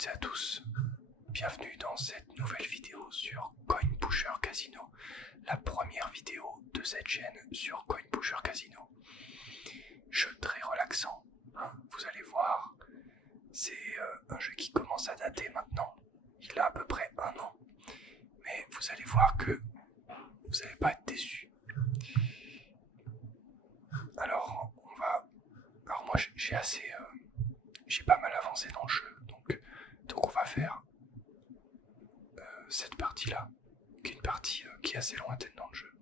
toutes et à tous, bienvenue dans cette nouvelle vidéo sur Coin Pusher Casino, la première vidéo de cette chaîne sur Coin Pusher Casino. Jeu très relaxant, vous allez voir, c'est un jeu qui commence à dater maintenant, il a à peu près 1 an, mais vous allez voir que vous n'allez pas être déçus. Alors moi j'ai pas mal avancé dans le jeu, donc on va faire cette partie-là, qui est une partie qui est assez lointaine dans le jeu.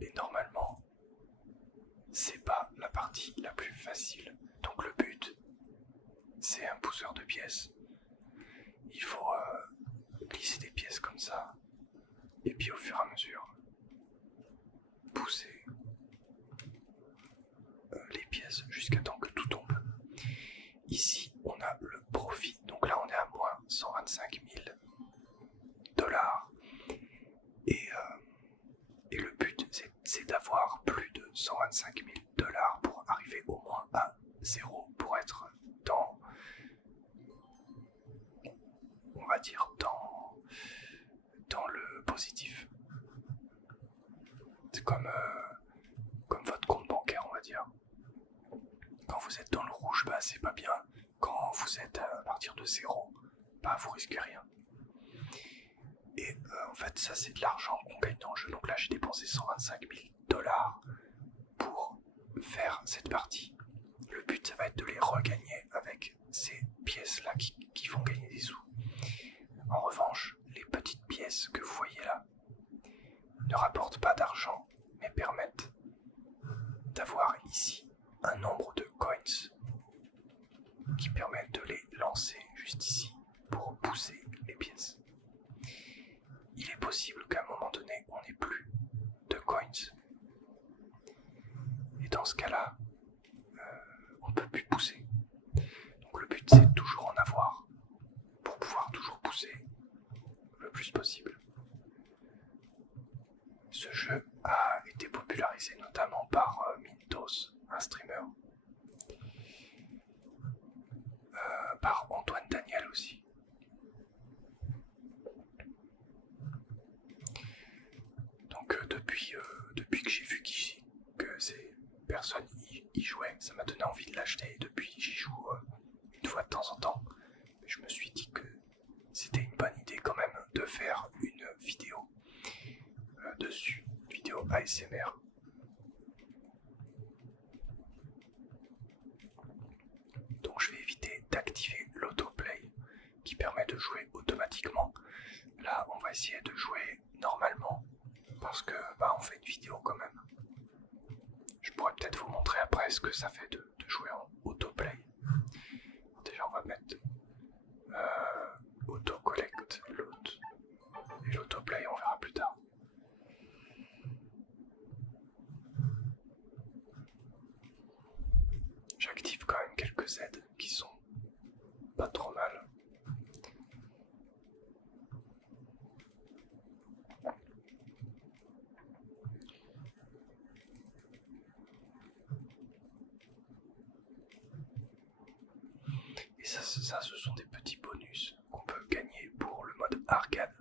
Et normalement, c'est pas la partie la plus facile. Donc le but, c'est un pousseur de pièces. Il faut glisser des pièces comme ça, et puis au fur et à mesure, pousser les pièces jusqu'à temps que tout tombe. Ici, on a le profit. Donc là, on est à moins 125 000 dollars. Et le but, c'est d'avoir plus de 125 000 dollars pour arriver au moins à 0, pour être dans, on va dire, dans le positif. C'est comme votre compte bancaire, on va dire. Quand vous êtes dans le rouge, c'est pas bien. Quand vous êtes à partir de 0, vous risquez rien. Et en fait, ça c'est de l'argent qu'on gagne dans le jeu. Donc là, j'ai dépensé 125 000 dollars pour faire cette partie. Le but, ça va être de les regagner avec ces pièces-là qui vont gagner des sous. En revanche, les petites pièces que vous voyez là ne rapportent pas d'argent, mais permettent d'avoir ici un nombre de coins qui permettent de les lancer juste ici pour pousser les pièces. Il est possible qu'à un moment donné, on n'ait plus de coins. Et dans ce cas-là, on ne peut plus pousser. Donc le but, c'est de toujours en avoir pour pouvoir toujours pousser le plus possible. Ce jeu a été popularisé notamment par Mintos, un streamer, par Antoine Daniel aussi. Donc depuis que j'ai vu que ces personnes y jouaient, ça m'a donné envie de l'acheter. Depuis, j'y joue une fois de temps en temps. Mais je me suis dit que c'était une bonne idée quand même de faire une vidéo dessus, une vidéo ASMR. Donc je vais éviter d'activer l'autoplay qui permet de jouer automatiquement. Là, on va essayer de jouer normalement parce que on fait une vidéo quand même. Je pourrais peut-être vous montrer après ce que ça fait de jouer en autoplay. Déjà, on va mettre autocollect l'auto et l'autoplay, on verra plus tard. J'active quand même quelques aides qui sont pas trop mal. Et ça, ce sont des petits bonus qu'on peut gagner pour le mode arcade.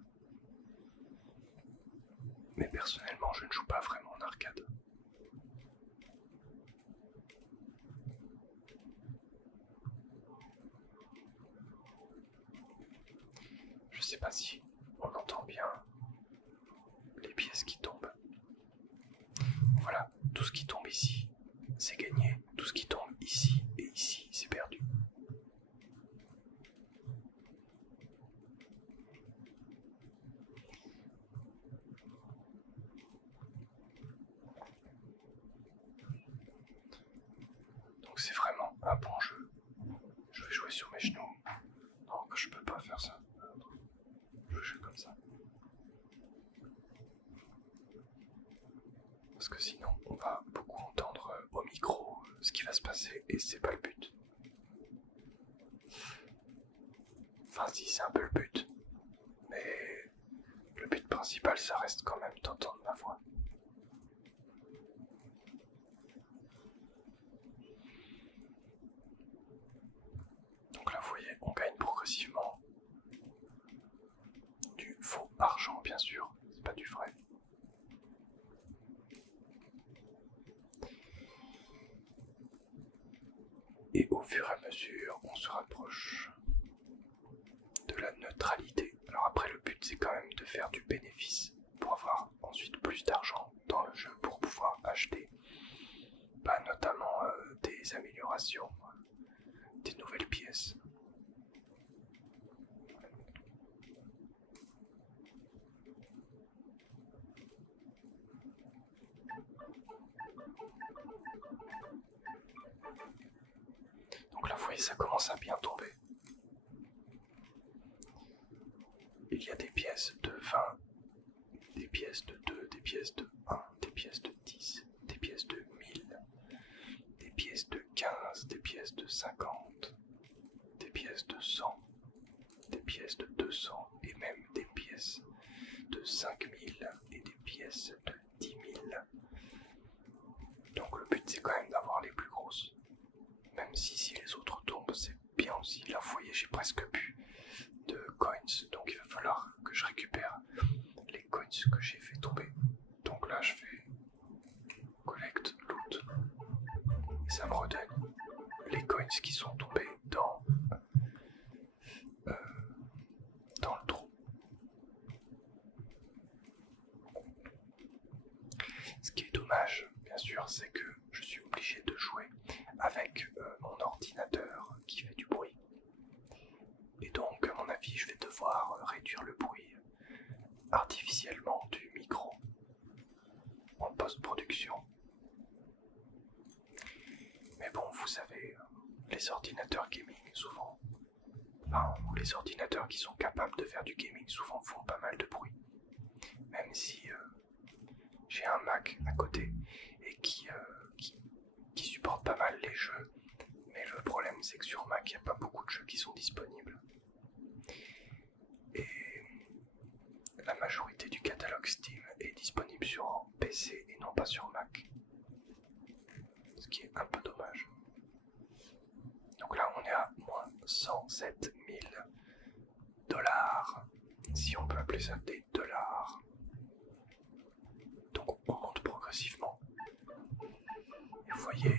Mais personnellement, je ne joue pas vraiment en arcade. Je sais pas si on entend bien les pièces qui tombent. Voilà, tout ce qui tombe ici, c'est gagné. Tout ce qui tombe ici et ici, c'est perdu. Donc c'est vraiment un bon jeu. Je vais jouer sur mes genoux. Non, je peux pas faire ça. Je vais jouer comme ça. Parce que sinon, on va beaucoup entendre au micro ce qui va se passer et c'est pas le but. Enfin si, c'est un peu le but. Mais le but principal, ça reste quand même d'entendre ma voix. Et au fur et à mesure, on se rapproche de la neutralité. Alors après, le but c'est quand même de faire du bénéfice pour avoir ensuite plus d'argent dans le jeu pour pouvoir acheter notamment des améliorations, des nouvelles pièces. Donc là, vous voyez, ça commence à bien tomber. Il y a des pièces de 20, des pièces de 2, des pièces de 1, des pièces de 10, des pièces de 1000, des pièces de 15, des pièces de 50, des pièces de 100, des pièces de 200 et même des pièces de 5000 et des pièces de 10 000. Donc le but c'est quand même d'avoir les plus grosses. Même si les autres tombent, c'est bien aussi. Là vous voyez, j'ai presque plus de coins, donc il va falloir que je récupère les coins que j'ai fait tomber. Donc là je fais collect, loot, et ça me redonne les coins qui sont tombés dans le trou. Ce qui est dommage, bien sûr, c'est que je suis obligé de jouer avec mon ordinateur qui fait du bruit. Et donc, à mon avis, je vais devoir réduire le bruit artificiellement du micro en post-production. Mais bon, vous savez, les ordinateurs gaming, souvent, ou les ordinateurs qui sont capables de faire du gaming, souvent font pas mal de bruit. Même si j'ai un Mac à côté et qui supporte pas mal les jeux, mais le problème c'est que sur Mac il n'y a pas beaucoup de jeux qui sont disponibles. Et la majorité du catalogue Steam est disponible sur PC et non pas sur Mac. Ce qui est un peu dommage. Donc là on est à moins 107 000 $, si on peut appeler ça des dollars. Donc on monte progressivement. Et vous voyez,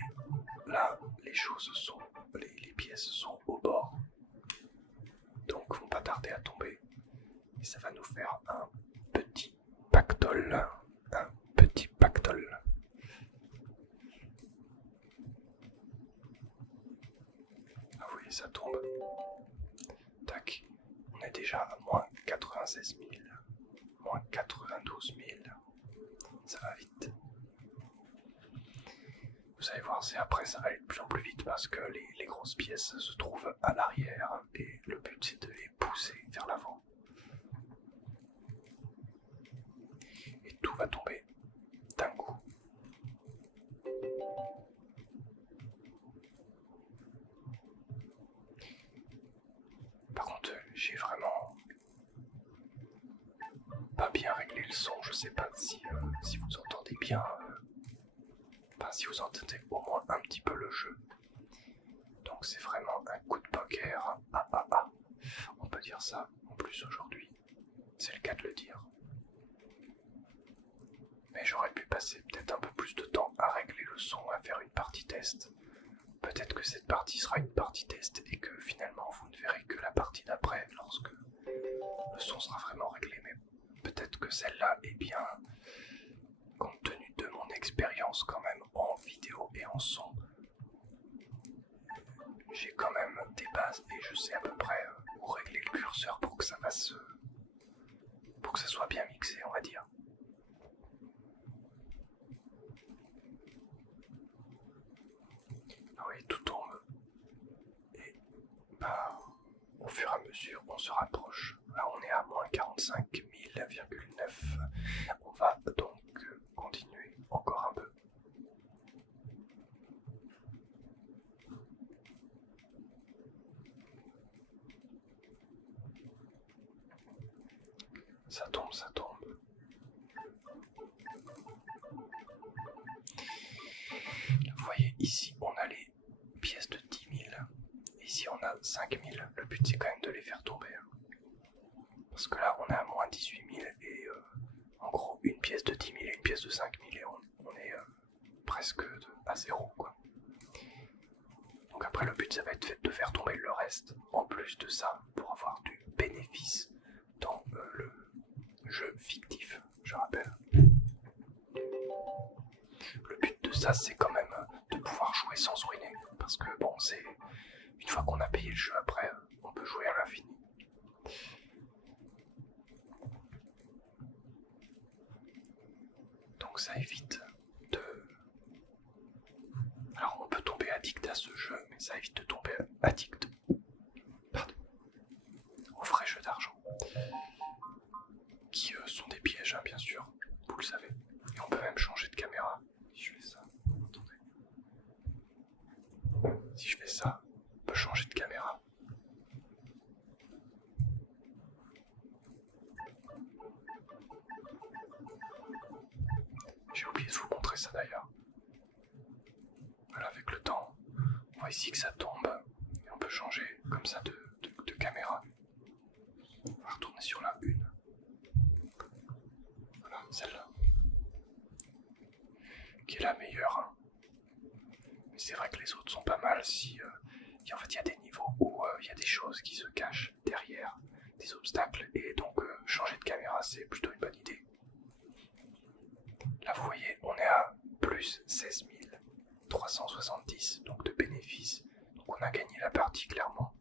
là les choses sont, les pièces sont au bord. Donc vont pas tarder à tomber. Et ça va nous faire un petit pactole. Un petit pactole. Ah oui, ça tombe. Tac. On est déjà à moins 96 000. Moins 92 000. Ça va vite. Vous allez voir, c'est après ça va aller de plus en plus vite parce que les grosses pièces se trouvent à l'arrière et le but c'est de les pousser vers l'avant. Et tout va tomber d'un coup. Par contre, j'ai vraiment pas bien réglé le son, je sais pas si vous entendez bien, si vous entendez au moins un petit peu le jeu. Donc c'est vraiment un coup de poker, on peut dire ça en plus aujourd'hui, c'est le cas de le dire. Mais j'aurais pu passer peut-être un peu plus de temps à régler le son, à faire une partie test. Peut-être que cette partie sera une partie test et que finalement vous ne verrez que la partie d'après lorsque le son sera vraiment réglé. Mais peut-être que celle-là est bien, compte tenu de mon expérience quand même en vidéo et en son. J'ai quand même des bases et je sais à peu près où régler le curseur pour que ça fasse, pour que ça soit bien mixé, on va dire. Ah oui, tout tombe. Et au fur et à mesure, on se rapproche. Là, on est à moins 45 000,9. On va donc continuer encore un peu. Ça tombe, ça tombe. Vous voyez, ici, on a les pièces de 10 000. Ici, on a 5 000. Le but, c'est quand même de les faire tomber. Parce que là, on est à moins 18 000 et en gros, une pièce de 10 000 et une pièce de 5 000 et on est presque à zéro, quoi. Donc après, Après, le but, ça va être de faire tomber le reste, en plus de ça, pour avoir du bénéfice dans le jeu fictif, je rappelle. Le but de ça, c'est quand même de pouvoir jouer sans se ruiner, parce que bon, c'est une fois qu'on a payé le jeu, après, on peut jouer à l'infini. Donc ça évite de... Alors on peut tomber addict à ce jeu, mais ça évite de tomber addict aux vrais jeux d'argent. Qui sont des pièges, hein, bien sûr, vous le savez. Et on peut même changer de caméra. Si je fais ça, attendez. Si je fais ça, on peut changer de caméra. J'ai oublié de vous montrer ça d'ailleurs. Voilà, avec le temps, on voit ici que ça tombe. Et on peut changer comme ça de caméra. On va retourner sur la 1. Voilà, celle-là. Qui est la meilleure. Hein. Mais c'est vrai que les autres sont pas mal si... en fait, il y a des niveaux où il y a des choses qui se cachent derrière des obstacles. Et donc, changer de caméra, c'est plutôt une bonne idée. Là, vous voyez, on est à plus 16 370 donc de bénéfices. Donc, on a gagné la partie clairement.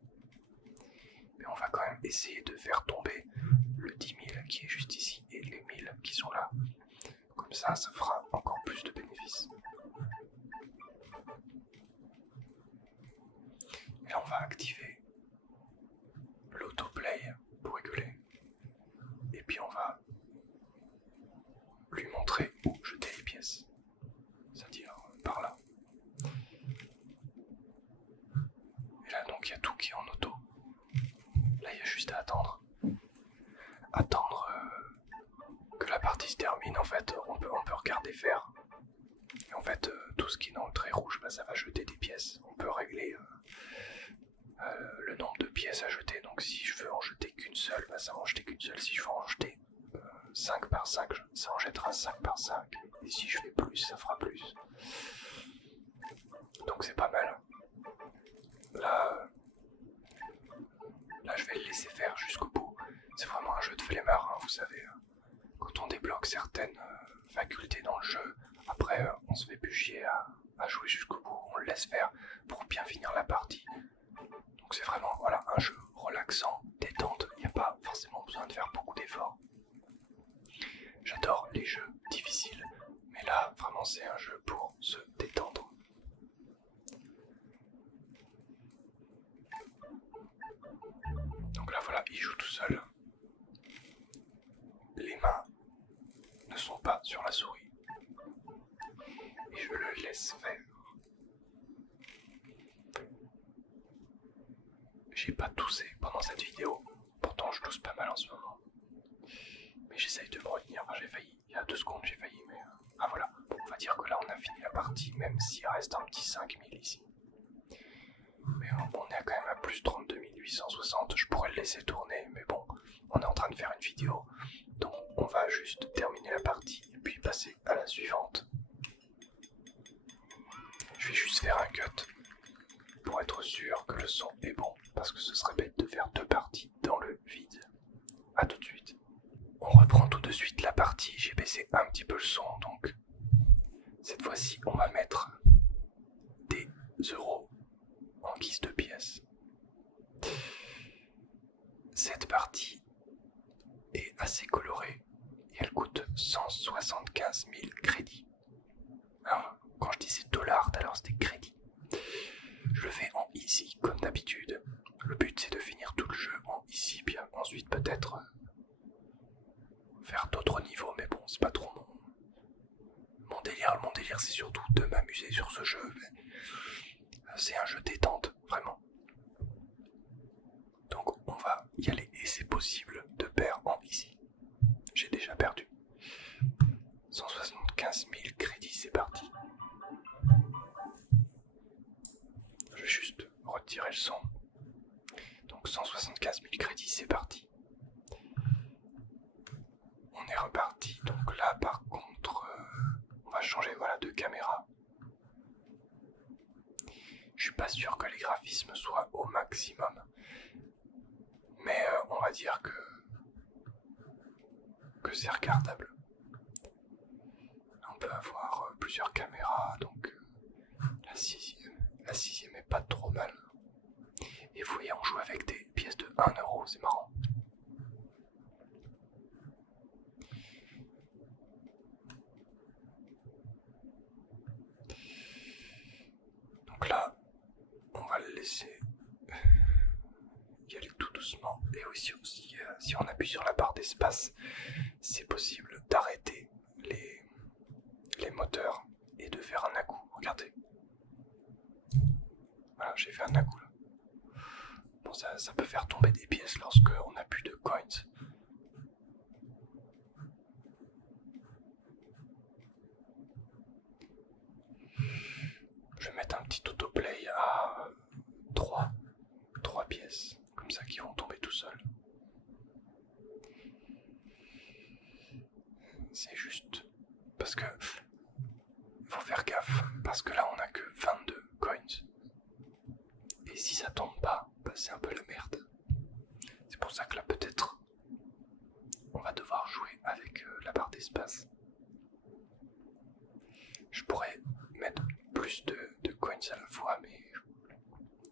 Mais on va quand même essayer de faire tomber le 10 000 qui est juste ici et les 1000 qui sont là. Comme ça, ça fera encore plus de bénéfices. Et là, on va activer l'autoplay pour rigoler. Et puis, on va lui montrer où jeter les pièces. C'est-à-dire par là. Et là, donc, il y a tout qui est en auto. Là, il y a juste à attendre. Attendre que la partie se termine. En fait, on peut regarder faire. Et en fait, tout ce qui est dans le trait rouge, ça va jeter des pièces. On peut régler le nombre de pièces à jeter. Donc, si je veux en jeter qu'une seule, ça va en jeter qu'une seule. Si je veux en jeter 5 par 5, ça en jettera 5 par 5. Et si je fais plus, ça fera plus. Donc, c'est pas mal. Là, je vais le laisser faire jusqu'au bout. C'est vraiment un jeu de flemmard, hein, vous savez. Quand on débloque certaines facultés dans le jeu, après on se fait plus chier à jouer jusqu'au bout. On le laisse faire pour bien finir la partie. Donc c'est vraiment voilà, un jeu relaxant, détente. Il n'y a pas forcément besoin de faire beaucoup d'efforts. J'adore les jeux difficiles, mais là vraiment c'est un jeu pour se détendre. Donc là voilà, il joue tout seul. Les mains ne sont pas sur la souris. Et je le laisse faire. J'ai pas toussé pendant cette vidéo. Pourtant je tousse pas mal en ce moment. Mais j'essaye de me retenir. Enfin, j'ai failli. Il y a 2 secondes j'ai failli. Mais ah voilà. Bon, on va dire que là on a fini la partie. Même s'il reste un petit 5000 ici. Mais on est quand même à plus 32 860. Je pourrais le laisser tourner. Mais bon, on est en train de faire une vidéo. Donc on va juste terminer la partie. Et puis passer à la suivante. Je vais juste faire un cut. Pour être sûr que le son est bon. Parce que ce serait bête de faire 2 parties dans le vide. A tout de suite. On reprend tout de suite la partie. J'ai baissé un petit peu le son. Donc cette fois-ci on va mettre des euros en guise de pièces. Cette partie est assez colorée et elle coûte 175 000 crédits. Alors, quand je disais dollars, alors c'était crédit. Je le fais en easy comme d'habitude. Le but c'est de finir tout le jeu en easy, puis ensuite peut-être faire d'autres niveaux, mais bon, c'est pas trop mon délire. Mon délire c'est surtout de m'amuser sur ce jeu. C'est un jeu détente, vraiment. Donc on va y aller et c'est possible de perdre en easy. J'ai déjà perdu. 175 000 crédits, c'est parti. Je vais juste retirer le son. Donc 175 000 crédits, c'est parti. On est reparti. Donc là par contre, on va changer voilà, de caméra. Je suis pas sûr que les graphismes soient au maximum. Mais on va dire que c'est regardable. On peut avoir plusieurs caméras, donc la sixième est pas trop mal. Et vous voyez, on joue avec des pièces de 1€, c'est marrant. Donc là, on va le laisser y aller tout doucement. Et aussi, si on appuie sur la barre d'espace, c'est possible d'arrêter les moteurs et de faire un à-coup. Regardez. Voilà, j'ai fait un à-coup là. Bon, ça peut faire tomber des pièces lorsque on n'a plus de coins. Je vais mettre un petit autoplay à 3 pièces, comme ça, qui vont tomber tout seuls. C'est juste parce que faut faire gaffe, parce que là on a que 22 coins. Et si ça tombe pas, bah c'est un peu la merde. C'est pour ça que là peut-être on va devoir jouer avec la barre d'espace. Je pourrais mettre plus de coins à la fois, mais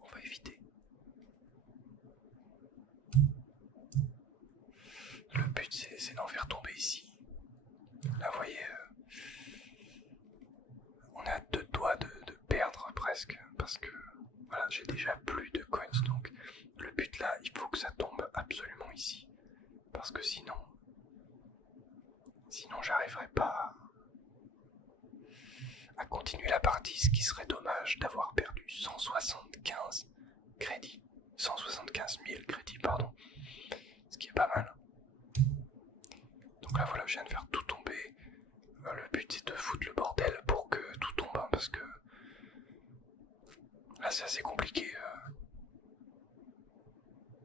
on va éviter. Le but c'est d'en faire tomber ici. Là vous voyez, on est à 2 doigts de perdre presque, parce que voilà, j'ai déjà plus de coins, donc le but là, il faut que ça tombe absolument ici, parce que sinon j'arriverai pas à continuer la partie, ce qui serait dommage d'avoir perdu 175 crédits, 175 000 crédits, pardon, ce qui est pas mal. Donc là voilà, je viens de faire tout tomber. Le but c'est de foutre le bordel pour que tout tombe, hein, parce que là c'est assez compliqué,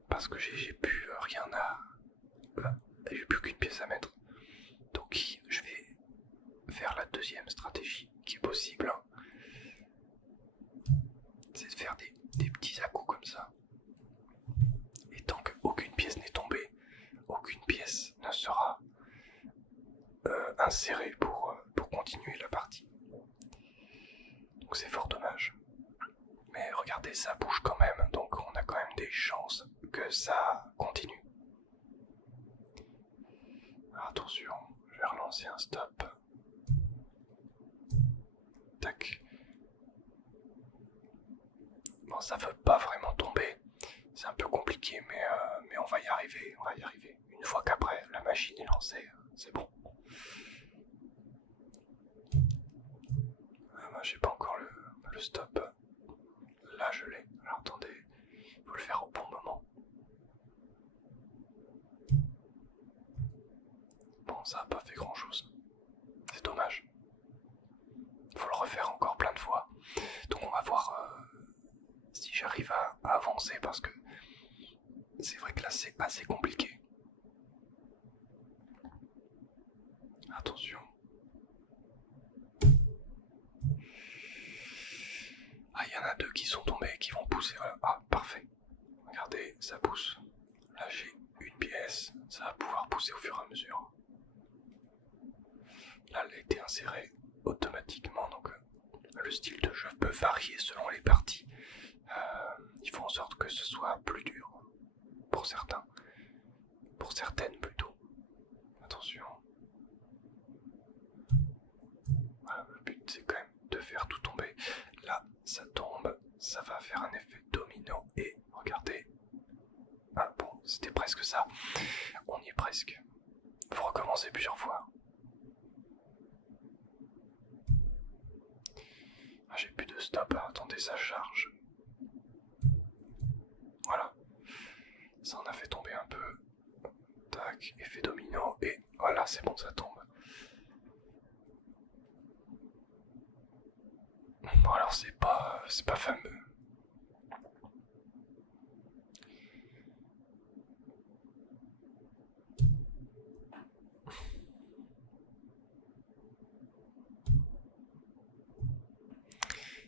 parce que j'ai plus rien à... j'ai plus qu'une pièce à mettre. Donc je vais faire la deuxième stratégie qui est possible. C'est de faire des petits à-coups comme ça. Et tant qu'aucune pièce n'est tombée, aucune pièce ne sera insérée pour continuer la partie. Donc c'est fort dommage. Mais regardez, ça bouge quand même, donc on a quand même des chances que ça continue. Attention, je vais relancer un stop. Tac. Bon, ça veut pas vraiment tomber. C'est un peu compliqué, mais on va y arriver, Une fois qu'après la machine est lancée, c'est bon. Moi j'ai pas encore le stop. Là je l'ai. Alors attendez, il faut le faire au bon moment. Bon, ça a pas fait grand chose. C'est dommage. Il faut le refaire encore plein de fois. Donc on va voir si j'arrive à avancer, parce que c'est vrai que là c'est assez compliqué. Attention. Ah, il y en a 2 qui sont tombés, qui vont pousser. Voilà. Ah, parfait. Regardez, ça pousse. Là j'ai une pièce, ça va pouvoir pousser au fur et à mesure. Là elle a été insérée automatiquement, donc le style de jeu peut varier selon les parties. Il faut en sorte que ce soit plus dur pour certains, pour certaines plutôt. Attention. Voilà, le but c'est quand même de faire tout tomber. Là ça tombe, ça va faire un effet domino et regardez. Ah bon, c'était presque ça. On y est presque. Faut recommencer plusieurs fois. Ah, j'ai plus de stop, attendez, ça charge. Voilà. Ça en a fait tomber un peu. Tac, effet domino, et voilà, c'est bon, ça tombe. Bon, alors c'est pas fameux.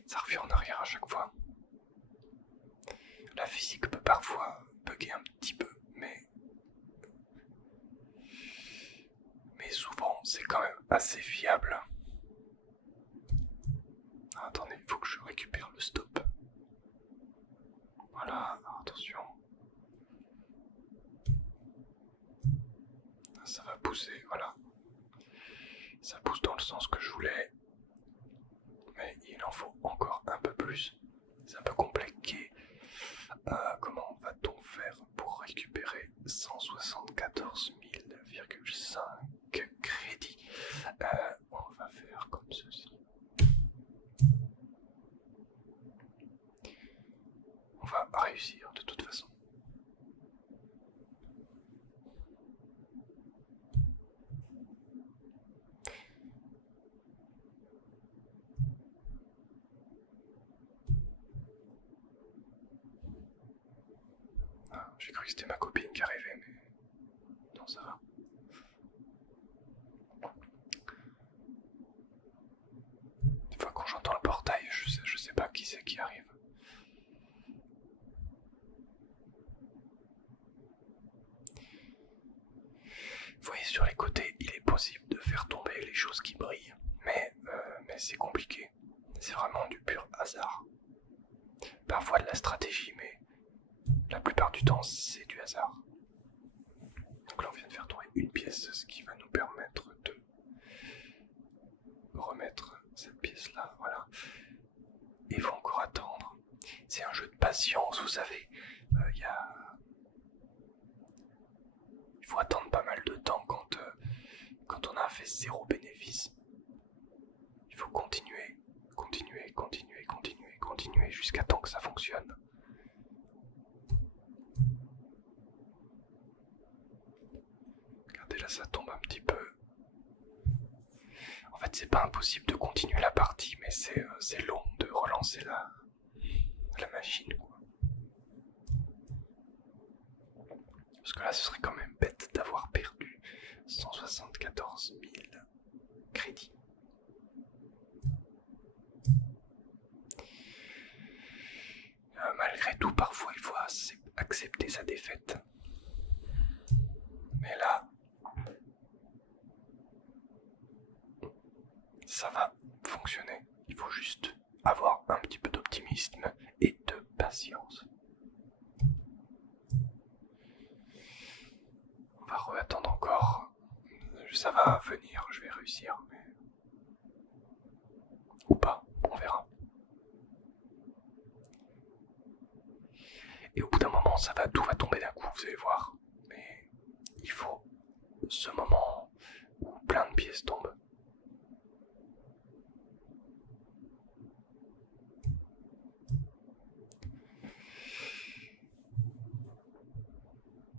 Ça revient en arrière à chaque fois. la physique peut parfois bugger un petit peu, mais souvent c'est quand même assez fiable. Ah, attendez, il faut que je récupère le stop. Voilà, attention. Ça va pousser, voilà. Ça pousse dans le sens que je voulais. Mais il en faut encore un peu plus. C'est un peu compliqué. Comment va-t-on faire pour récupérer 174 000,5 crédits? On va faire comme ceci. On va réussir de toute façon. Ah, j'ai cru que c'était ma copine qui arrivait, mais non, ça va. Des fois quand j'entends le portail, je sais pas qui c'est qui arrive. Vous voyez, sur les côtés, il est possible de faire tomber les choses qui brillent, mais c'est compliqué. C'est vraiment du pur hasard. Parfois de la stratégie, mais la plupart du temps, c'est du hasard. Donc là, on vient de faire tomber une pièce, ce qui va nous permettre de remettre cette pièce-là, voilà. Il faut encore attendre. C'est un jeu de patience, vous savez. Il faut attendre pas mal de temps quand on a fait 0 bénéfice. Il faut continuer jusqu'à temps que ça fonctionne. Regardez là, ça tombe un petit peu. En fait, c'est pas impossible de continuer la partie, mais c'est long de relancer la machine, quoi. Parce que là, ce serait quand même bête d'avoir perdu 174 000 crédits. Malgré tout, parfois, il faut accepter sa défaite. Mais là, ça va fonctionner. Il faut juste avoir un petit peu d'optimisme et de patience. On va attendre encore. Ça va venir, je vais réussir. Mais... ou pas, on verra. Et au bout d'un moment, tout va tomber d'un coup, vous allez voir. Mais il faut ce moment où plein de pièces tombent.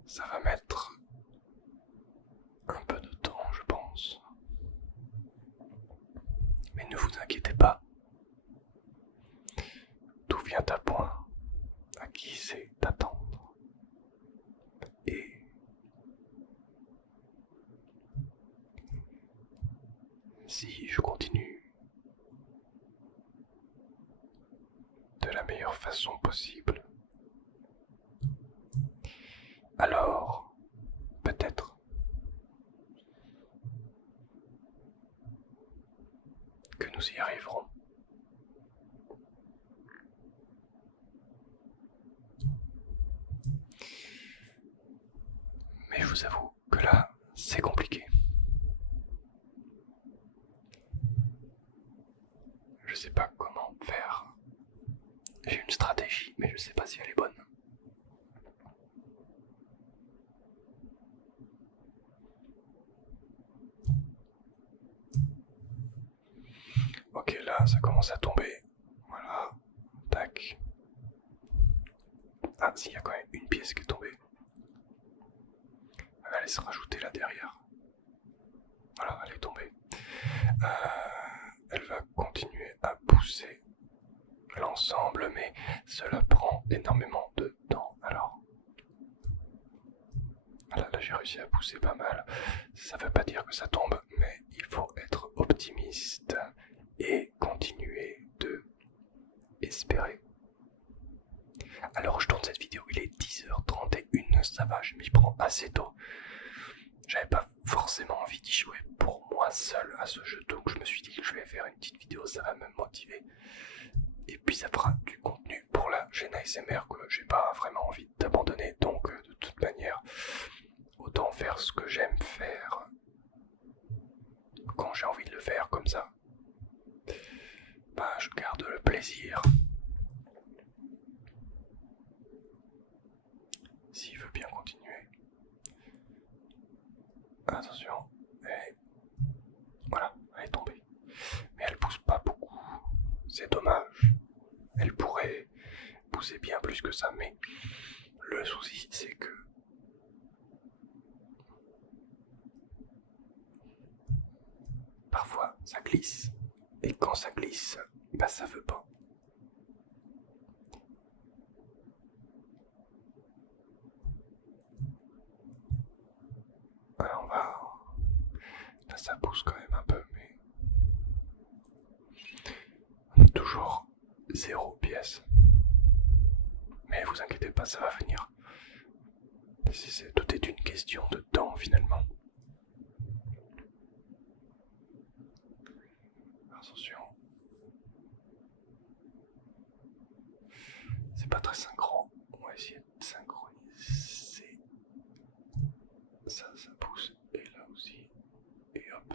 Ça va mettre un peu de temps, je pense. Mais ne vous inquiétez pas. Tout vient à point à qui sait attendre. Et si je continue de la meilleure façon possible, alors peut-être que nous y arriverons. Mais je vous avoue que là, c'est compliqué. Je sais pas comment faire. J'ai une stratégie, mais je sais pas si elle est bonne. Ok, là, ça commence à tomber. Voilà. Tac. Ah, si, il y a quand même une pièce qui est tombée. Elle va aller se rajouter là derrière. Voilà, elle est tombée. Elle va continuer à pousser l'ensemble, mais cela prend énormément de temps. Alors, voilà, là j'ai réussi à pousser pas mal. Ça veut pas dire que ça tombe, mais il faut être optimiste et continuer de espérer. Alors je tourne cette vidéo, il est 10h31, ça va, je m'y prends assez tôt. J'avais pas forcément envie d'y jouer pour moi seul à ce jeu, donc je me suis dit que je vais faire une petite vidéo, ça va me motiver. Et puis ça fera du contenu pour la chaîne ASMR que j'ai pas vraiment envie d'abandonner, donc de toute manière, autant faire ce que j'aime faire quand j'ai envie de le faire comme ça. Bah, je garde le plaisir. S'il veut bien continuer. Attention. Et voilà, elle est tombée. Mais elle pousse pas beaucoup. C'est dommage. Elle pourrait pousser bien plus que ça, mais le souci c'est que parfois ça glisse. Et quand ça glisse, bah ça veut pas. Alors on va... Là ça pousse quand même un peu, mais... On a toujours 0 pièce. Mais vous inquiétez pas, ça va venir. Tout est une question de temps finalement. Attention. C'est pas très synchro. On va essayer de synchroniser. Ça pousse. Et là aussi. Et hop.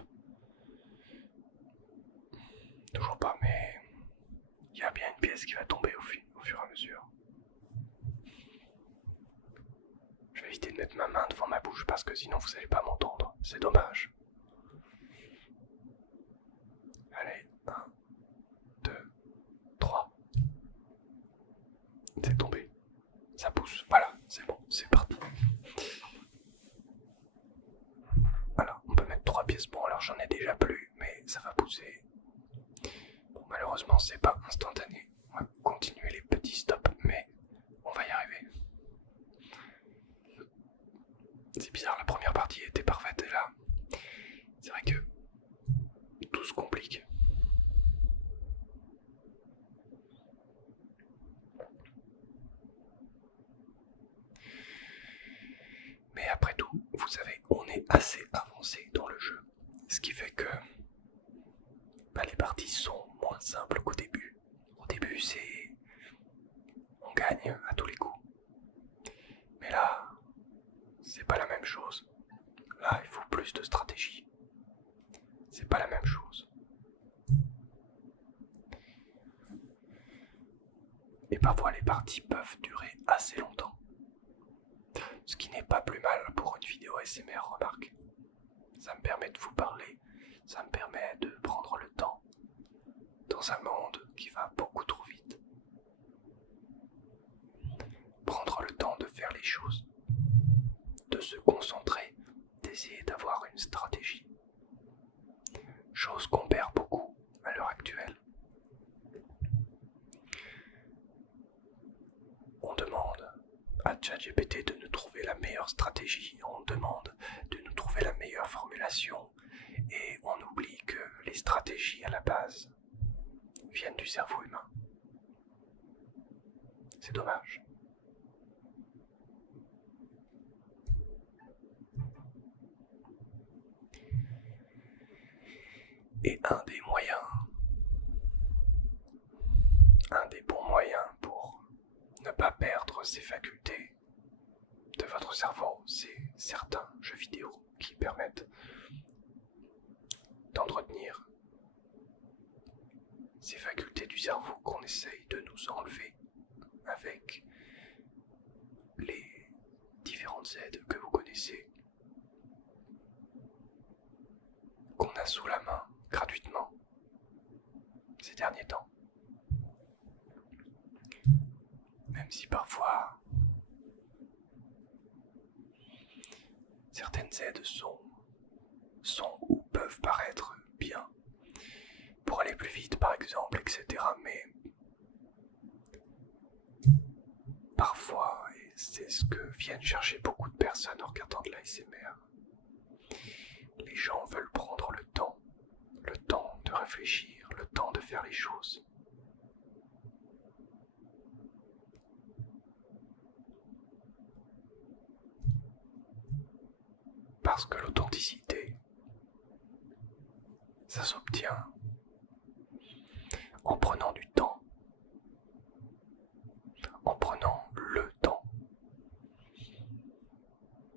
Toujours pas, mais il y a bien une pièce qui va tomber au fur et à mesure. Je vais éviter de mettre ma main devant ma bouche parce que sinon vous allez pas m'entendre. C'est dommage. Allez, 1, 2, 3. C'est tombé. Ça pousse. Voilà, c'est bon, c'est parti. Voilà, on peut mettre 3 pièces. Bon, alors j'en ai déjà plus, mais ça va pousser. Bon, malheureusement, c'est pas instantané. On va continuer les petits stops, mais on va y arriver. C'est bizarre, la première partie était parfaite et là, c'est vrai que tout se complique. Mais après tout, vous savez, on est assez avancé dans le jeu. Ce qui fait que les parties sont moins simples qu'au début. Au début, c'est... on gagne à tous les coups. Mais là, c'est pas la même chose. Là, il faut plus de stratégie. C'est pas la même chose. Et parfois, les parties peuvent durer assez longtemps. Ce qui n'est pas plus mal pour une vidéo ASMR, remarque. Ça me permet de vous parler, ça me permet de prendre le temps dans un monde qui va beaucoup trop vite. Prendre le temps de faire les choses, de se concentrer, d'essayer d'avoir une stratégie. Chose qu'on perd beaucoup à l'heure actuelle. On demande à ChatGPT de nous trouver la meilleure stratégie, on demande de nous trouver la meilleure formulation et on oublie que les stratégies à la base viennent du cerveau humain. C'est dommage. Et un des bons moyens pour ne pas perdre ses facultés de votre cerveau, c'est certains jeux vidéo qui permettent d'entretenir ces facultés du cerveau qu'on essaye de nous enlever avec les différentes aides que vous connaissez, qu'on a sous la main gratuitement ces derniers temps. Même si parfois certaines aides sont ou peuvent paraître bien pour aller plus vite par exemple, etc. Mais parfois, et c'est ce que viennent chercher beaucoup de personnes en regardant de l'ASMR, les gens veulent prendre le temps de réfléchir, le temps de faire les choses. Parce que l'authenticité, ça s'obtient en prenant du temps, en prenant le temps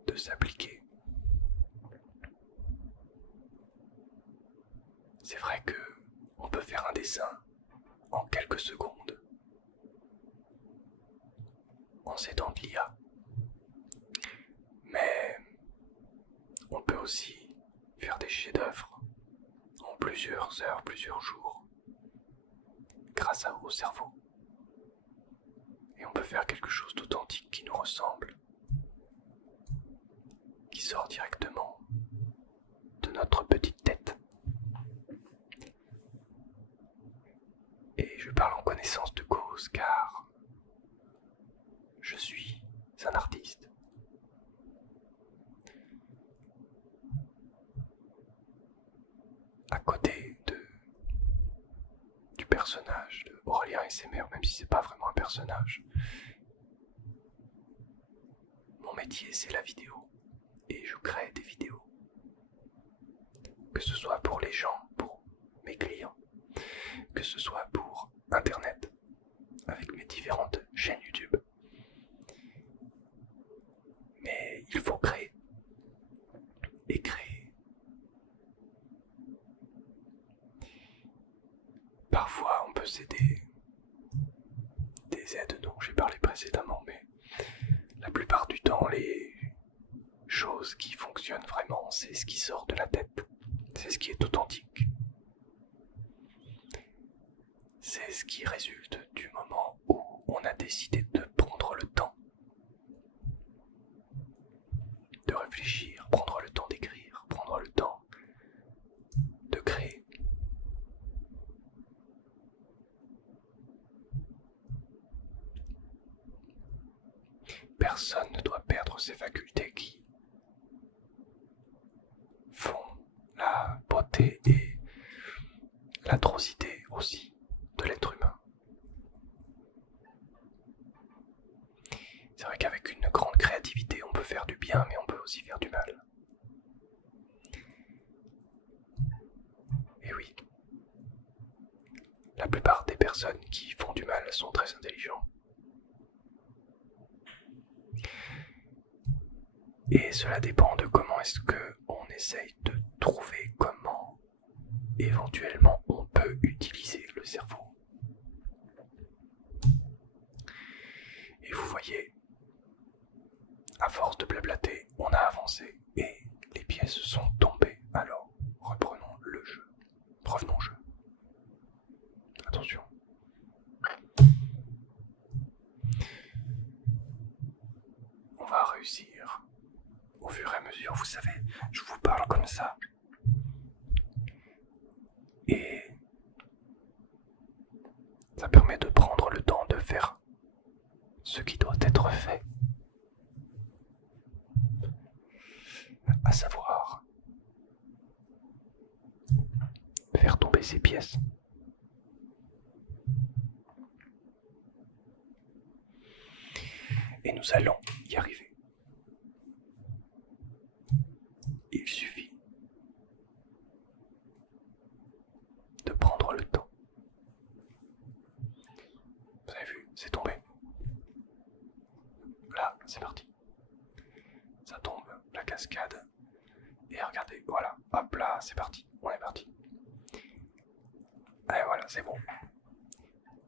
de s'appliquer. C'est vrai que on peut faire un dessin en quelques secondes en s'aidant de l'IA. Mais on peut aussi faire des chefs-d'œuvre en plusieurs heures, plusieurs jours, grâce au cerveau. Et on peut faire quelque chose d'authentique qui nous ressemble, qui sort directement de notre petite tête. Et je parle en connaissance de cause car je suis un artiste. À côté du personnage de Aurélien SMR, même si c'est pas vraiment un personnage, mon métier c'est la vidéo et je crée des vidéos. Que ce soit pour les gens, pour mes clients, que ce soit pour internet, avec mes différentes chaînes YouTube. Mais il faut créer. Et créer. Parfois on peut s'aider des aides dont j'ai parlé précédemment, mais la plupart du temps les choses qui fonctionnent vraiment, c'est ce qui sort de la tête. C'est ce qui est authentique. C'est ce qui résulte du moment où on a décidé de prendre le temps de réfléchir, prendre le temps d'écrire, prendre le temps de créer. Personne ne doit perdre ses facultés qui font la beauté et l'atrocité aussi de l'être humain. C'est vrai qu'avec une grande créativité, on peut faire du bien, mais on peut aussi faire du mal. Et oui, la plupart des personnes qui font du mal sont très intelligents. Et cela dépend de comment est-ce qu'on essaye de trouver comment éventuellement on peut utiliser le cerveau. Et vous voyez, à force de blablater, on a avancé et les pièces sont tombées. Alors, reprenons le jeu. Revenons au jeu. Attention. On va réussir. Au fur et à mesure, vous savez, je vous parle comme ça. Et ça permet de prendre le temps de faire ce qui doit être fait. À savoir, faire tomber ces pièces. Et nous allons y arriver. Il suffit de prendre le temps. Vous avez vu, c'est tombé. Là, c'est parti. Ça tombe, la cascade. Et regardez, voilà, hop là, c'est parti. On est parti. Allez, voilà, c'est bon.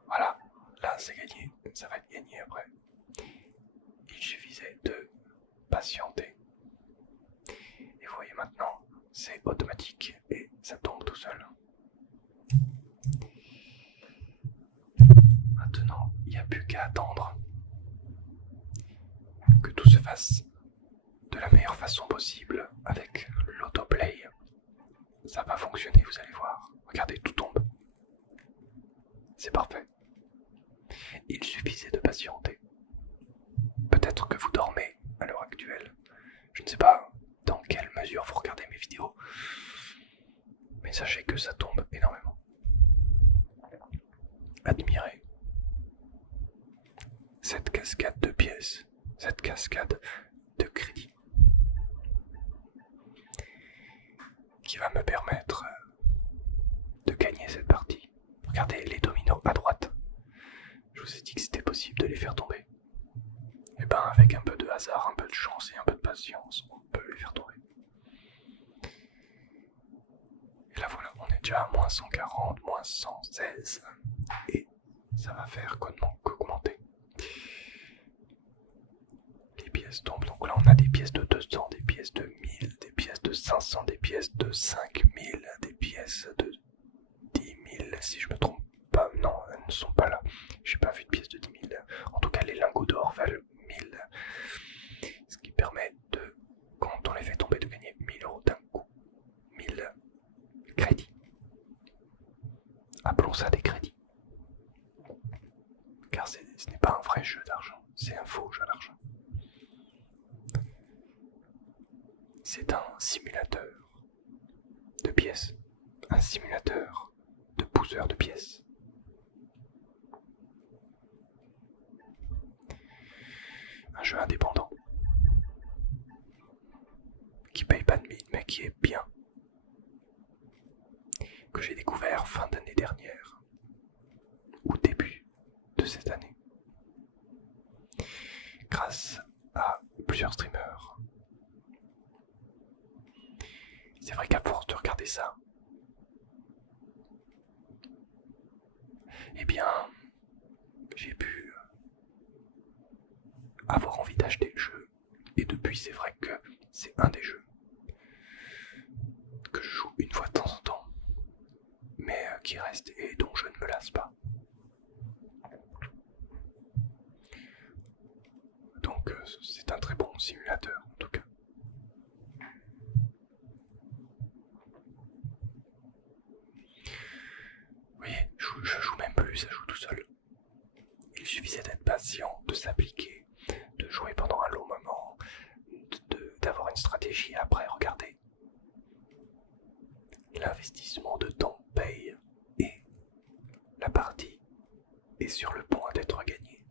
Voilà, là, c'est gagné. Ça va être gagné après. Il suffisait de patienter. Et vous voyez maintenant, c'est automatique et ça tombe tout seul. Maintenant, il n'y a plus qu'à attendre que tout se fasse de la meilleure façon possible avec l'autoplay. Ça va fonctionner, vous allez voir. Regardez, tout tombe. C'est parfait. Il suffisait de patienter. Peut-être que vous dormez à l'heure actuelle. Je ne sais pas dans quelle mesure vous regardez mes vidéos, mais sachez que ça tombe énormément. Admirez cette cascade de pièces, cette cascade de crédits. qui va me permettre de gagner cette partie. Regardez les dominos à droite. Je vous ai dit que c'était possible de les faire tomber. Et ben avec un peu de hasard, un peu de chance et un peu de patience, on peut les faire tomber. Et là voilà, on est déjà à moins 140, moins 116. Et ça va faire qu'augmenter. Les pièces tombent, donc là on a des pièces de 200, des pièces de 1000, des pièces de 500, des pièces de 5000, des pièces de 10 000, si je me trompe pas. Non, elles ne sont pas là. J'ai pas vu de pièces de 10 000. En tout cas, les lingots d'or valent 1000. Ce qui permet de, quand on les fait tomber, de gagner 1000 euros d'un coup. 1000 crédits. Appelons ça des crédits. Car ce n'est pas un vrai jeu d'argent, c'est un faux jeu d'argent. C'est un simulateur de pièces. Un simulateur de pousseur de pièces. Un jeu indépendant. Qui paye pas de mine, mais qui est bien. Que j'ai découvert fin d'année dernière. Ou début de cette année. Grâce à plusieurs streamers. C'est vrai qu'à force de regarder ça, eh bien, j'ai pu avoir envie d'acheter le jeu. Et depuis, c'est vrai que c'est un des jeux que je joue une fois de temps en temps, mais qui reste et dont je ne me lasse pas. Donc c'est un très bon simulateur en tout cas. Vous voyez, je joue même plus, ça joue tout seul. Il suffisait d'être patient, de s'appliquer, de jouer pendant un long moment, d'avoir une stratégie. Après, regardez. L'investissement de temps paye et la partie est sur le point d'être gagnée.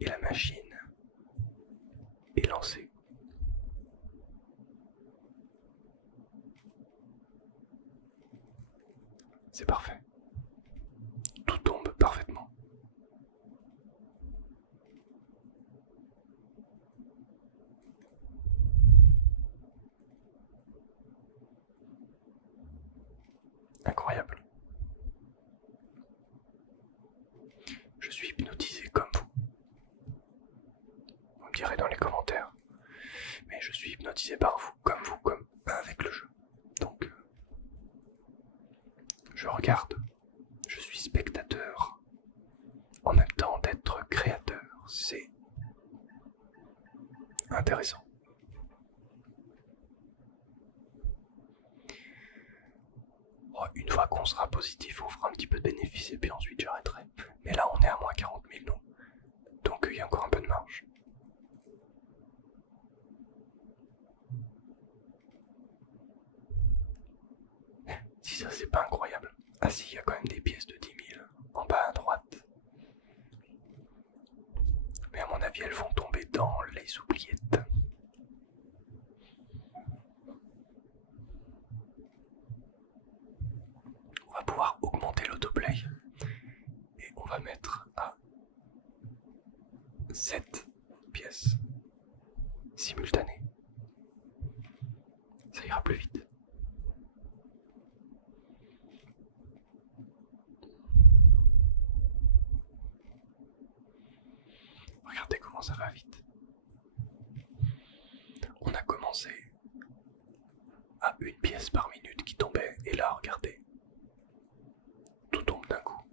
Et la machine est lancée. C'est parfait. Tout tombe parfaitement. Incroyable. Je suis hypnotisé comme vous. Vous me direz dans les commentaires. Mais je suis hypnotisé par vous, comme avec le jeu. Donc, je regarde. Je suis spectateur. En même temps d'être créateur. C'est intéressant. Une fois qu'on sera positif, on fera un petit peu de bénéfice et puis ensuite j'arrêterai. Mais là on est à moins 40 000 nous. Donc il y a encore un peu de marge. Si ça c'est pas incroyable. Ah si, il y a quand même des pièces de 10 000 en bas à droite. Mais à mon avis elles vont tomber dans les oubliettes. On va pouvoir augmenter l'autoplay. Et on va mettre à 7 pièces simultanées. Ça ira plus vite. Regardez comment ça va vite. On a commencé à une pièce par minute qui tombait, et là, regardez, tout tombe d'un coup.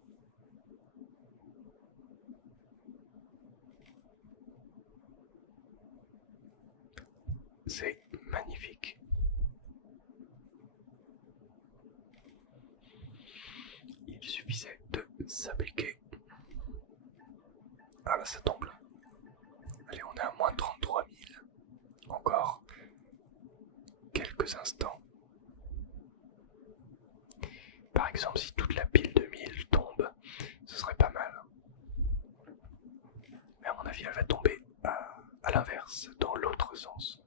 C'est magnifique. Il suffisait de s'appliquer. Ah là, ça tombe là. Allez, on est à moins 33 000. Encore quelques instants. Par exemple, si toute la pile de 1000 tombe, ce serait pas mal. Mais à mon avis, elle va tomber sens.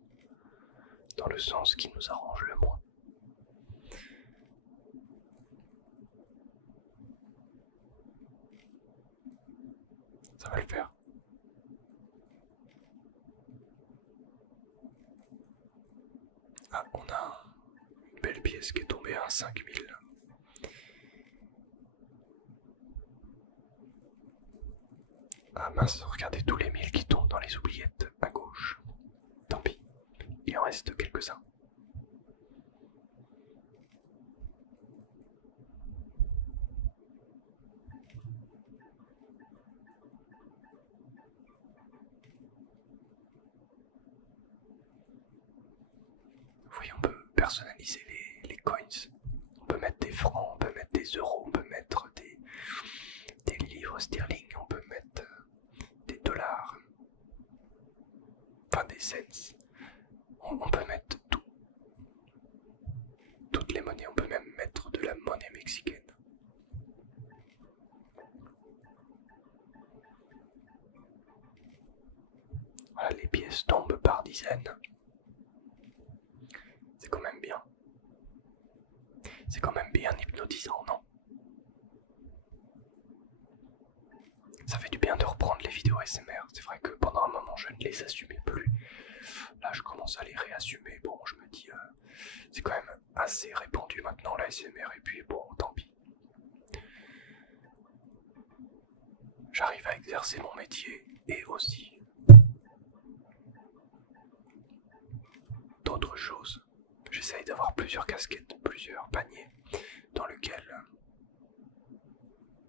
Dans le sens qui nous arrange le moins. Ça va le faire. Ah, on a une belle pièce qui est tombée à 5000. Ah mince, regardez tous les 1000 qui tombent dans les oubliettes à gauche. Tant pis, il en reste quelques-uns. Vous voyez, on peut personnaliser les coins. On peut mettre des francs, on peut mettre des euros, on peut mettre des livres sterling, on peut mettre des dollars, enfin des cents. On peut mettre tout. Toutes les monnaies, on peut même mettre de la monnaie mexicaine. Voilà, les pièces tombent par dizaines. C'est quand même bien. C'est quand même bien hypnotisant, non? Ça fait du bien de reprendre les vidéos ASMR. C'est vrai que pendant un moment, je ne les assumais plus. Là, je commence à les réassumer. Bon, je me dis, c'est quand même assez répandu maintenant, la ASMR. Et puis, bon, tant pis. J'arrive à exercer mon métier et aussi d'autres choses. J'essaye d'avoir plusieurs casquettes, plusieurs paniers dans lesquels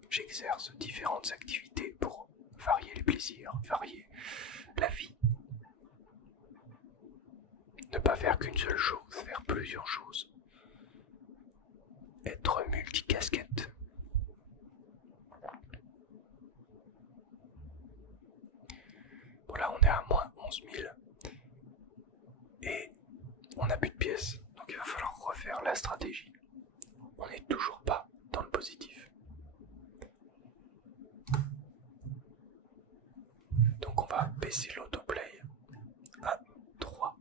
j'exerce différentes activités pour varier les plaisirs, varier la vie. Ne pas faire qu'une seule chose, faire plusieurs choses. Être multicasquette. Bon là on est à moins 11 000 et on n'a plus de pièces, donc il va falloir refaire la stratégie. On n'est toujours pas dans le positif. Donc on va baisser l'autoplay à 3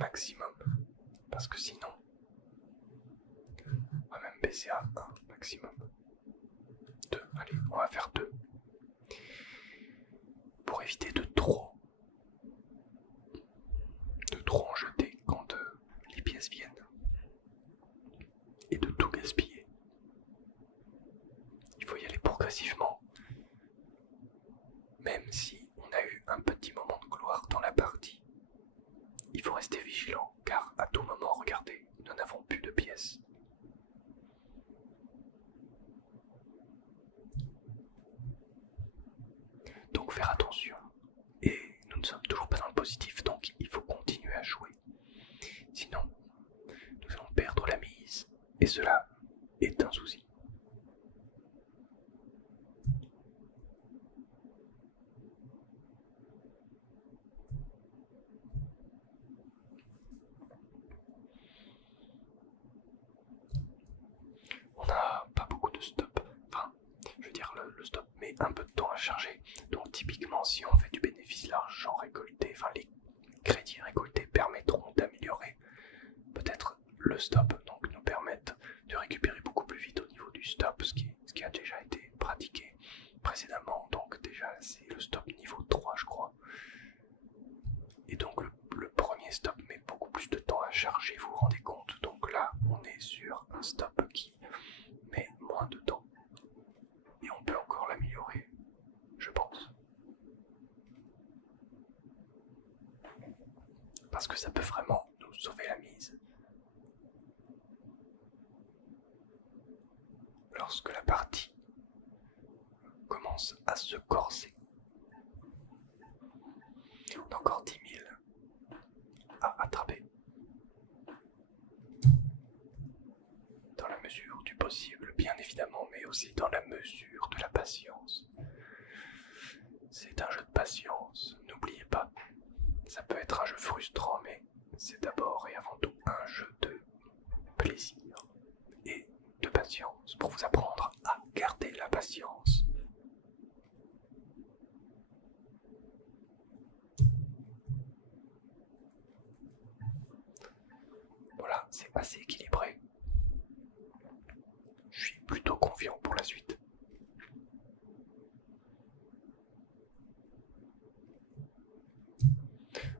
maximum, parce que sinon on va même baisser à 1 maximum. 2, allez, on va faire 2. Pour éviter de trop en jeter quand les pièces viennent. Et de tout gaspiller. Il faut y aller progressivement. Même si on a eu un petit moment de gloire dans la partie, il faut rester vigilant, car à tout moment, regardez, nous n'avons plus de pièces. Donc faire attention. Et nous ne sommes toujours pas dans le positif, donc il faut continuer à jouer. Sinon, nous allons perdre la mise, et cela est un souci. On n'a pas beaucoup de stop, enfin, je veux dire le stop met un peu de temps à charger, donc typiquement si on fait du bénéfice, l'argent récolté, enfin les crédits récoltés permettront d'améliorer peut-être le stop, donc nous permettent de récupérer beaucoup plus vite au niveau du stop, ce qui a déjà été pratiqué précédemment, donc déjà c'est le stop niveau 3 je crois. Et donc le premier stop met beaucoup plus de temps à charger, vous vous rendez compte, donc là on est sur un stop qui met moins de temps. Et on peut encore l'améliorer, je pense. Parce que ça peut vraiment nous sauver la mise. Lorsque la partie commence à se corser. On a encore 10 000 à attraper. Dans la mesure du possible, bien évidemment, mais aussi dans la mesure de la patience. C'est un jeu de patience, n'oubliez pas. Ça peut être un jeu frustrant, mais c'est d'abord et avant tout un jeu de plaisir et de patience pour vous apprendre à garder la patience. assez équilibré. Je suis plutôt confiant pour la suite.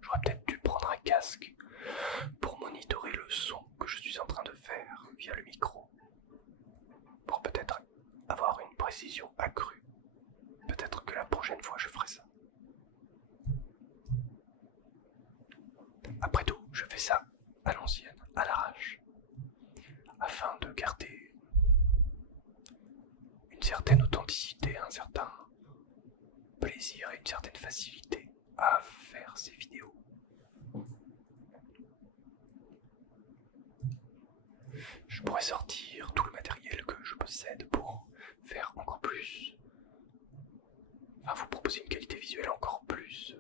J'aurais peut-être dû prendre un casque pour monitorer le son que je suis en train de faire via le micro. Pour peut-être avoir une précision accrue. Peut-être que la prochaine fois je ferai ça. Après tout, je fais ça à l'ancienne, à l'arrache, afin de garder une certaine authenticité, un certain plaisir et une certaine facilité à faire ces vidéos. Je pourrais sortir tout le matériel que je possède pour faire encore plus, enfin vous proposer une qualité visuelle encore plus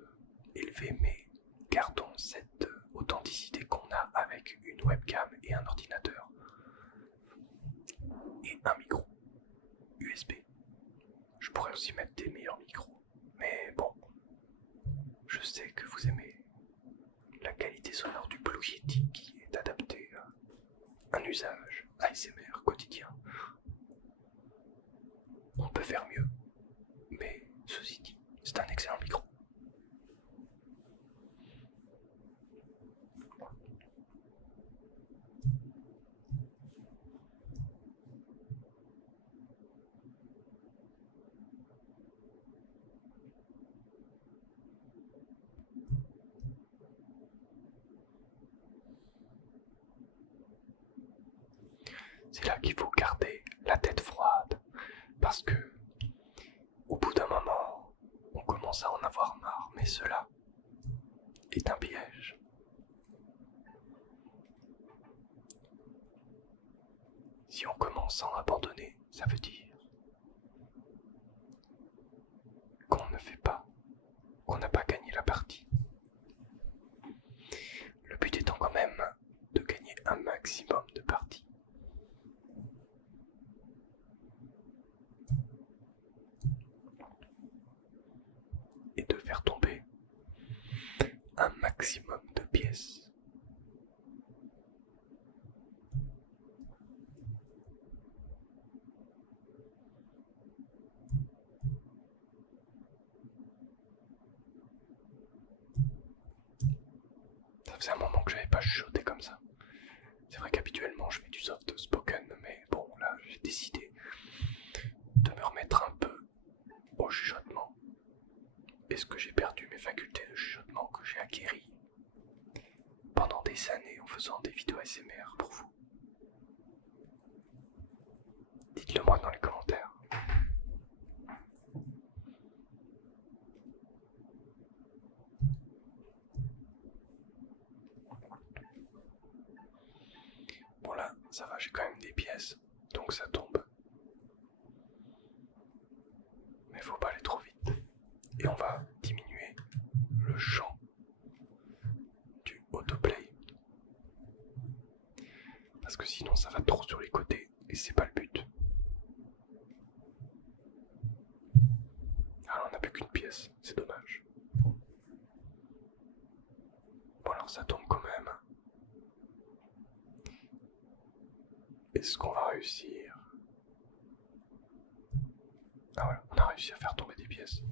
élevée, mais gardons cette authenticité qu'on a avec une webcam et un ordinateur et un micro USB. Je pourrais aussi mettre des meilleurs micros, mais bon, je sais que vous aimez la qualité sonore du Blue Yeti qui est adaptée à un usage ASMR quotidien. On peut faire mieux, mais ceci dit, c'est un excellent micro. C'est là qu'il faut garder la tête froide, parce que au bout d'un moment, on commence à en avoir marre, mais cela est un piège. Si on commence à en abandonner, ça veut dire qu'on ne fait pas, qu'on n'a pas gagné la partie. Le but étant quand même de gagner un maximum de parties. Et de faire tomber un maximum de pièces. Ça faisait un moment que j'avais pas chuchoté comme ça. C'est vrai qu'habituellement je fais du soft spoken, mais bon là j'ai décidé de me remettre un peu au chuchotement. Est-ce que j'ai perdu mes facultés de chuchotement que j'ai acquéries pendant des années en faisant des vidéos ASMR pour vous? Dites-le moi dans les commentaires. Bon là, ça va, j'ai quand même des pièces, donc ça tombe. Mais faut pas aller trop vite. Et on va diminuer le champ du autoplay. Parce que sinon ça va trop sur les côtés et c'est pas le but. Alors on n'a plus qu'une pièce, c'est dommage. Bon alors ça tombe quand même. Est-ce qu'on va réussir? Ah voilà, on a réussi à faire tomber des pièces